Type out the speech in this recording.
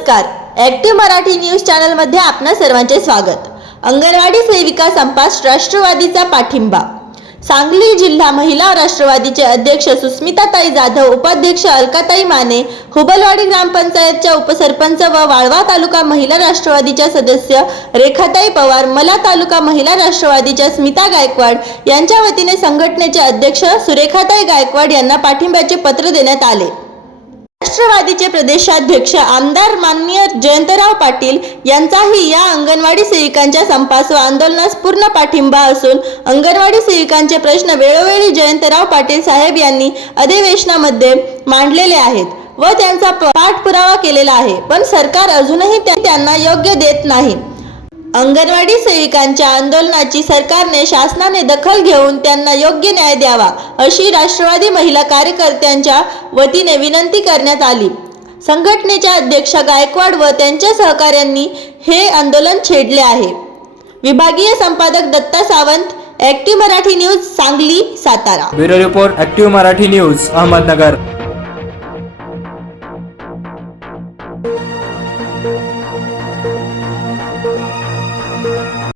नमस्कार. Active Marathi news चॅनलमध्ये आपणा सर्वांचे स्वागत. अंगणवाडी सेविका संपास राष्ट्रवादीचा पाठिंबा. सांगली जिल्हा महिला राष्ट्रवादीचे अध्यक्ष सुस्मिताताई जाधव उपाध्यक्ष अलकाताई माने हुबलवाडी ग्रामपंचायतच्या उपसरपंच व वाळवा तालुका महिला राष्ट्रवादीच्या सदस्य रेखाताई पवार मला तालुका महिला राष्ट्रवादीच्या स्मिता गायकवाड यांच्या वतीने संघटनेचे अध्यक्ष सुरेखाताई गायकवाड यांना पाठिंब्याचे पत्र देण्यात आले. राष्ट्रवादीचे प्रदेशाध्यक्ष आमदार माननीय जयंतराव पाटील यांचाही या अंगणवाडी सेविकांच्या संपास व आंदोलनास पूर्ण पाठिंबा असून अंगणवाडी सेविकांचे प्रश्न वेळोवेळी जयंतराव पाटील साहेब यांनी अधिवेशनामध्ये मांडलेले आहेत व त्यांचा पाठपुरावा केलेला आहे. पण सरकार अजूनही त्या- त्यांना योग्य देत नाही. अंगणवाडी सेविकांच्या आंदोलनाची सरकारने शासनाने दखल घेऊन त्यांना योग्य न्याय द्यावा अशी राष्ट्रवादी महिला कार्यकर्त्यांच्या वतीने विनंती करण्यात आली. संघटनेच्या अध्यक्षा गायकवाड व त्यांच्या सहकाऱ्यांनी हे आंदोलन छेडले आहे. विभागीय संपादक Datta Sawant active Marathi news Sangli Satara. Bureau report active Marathi news Ahmednagar.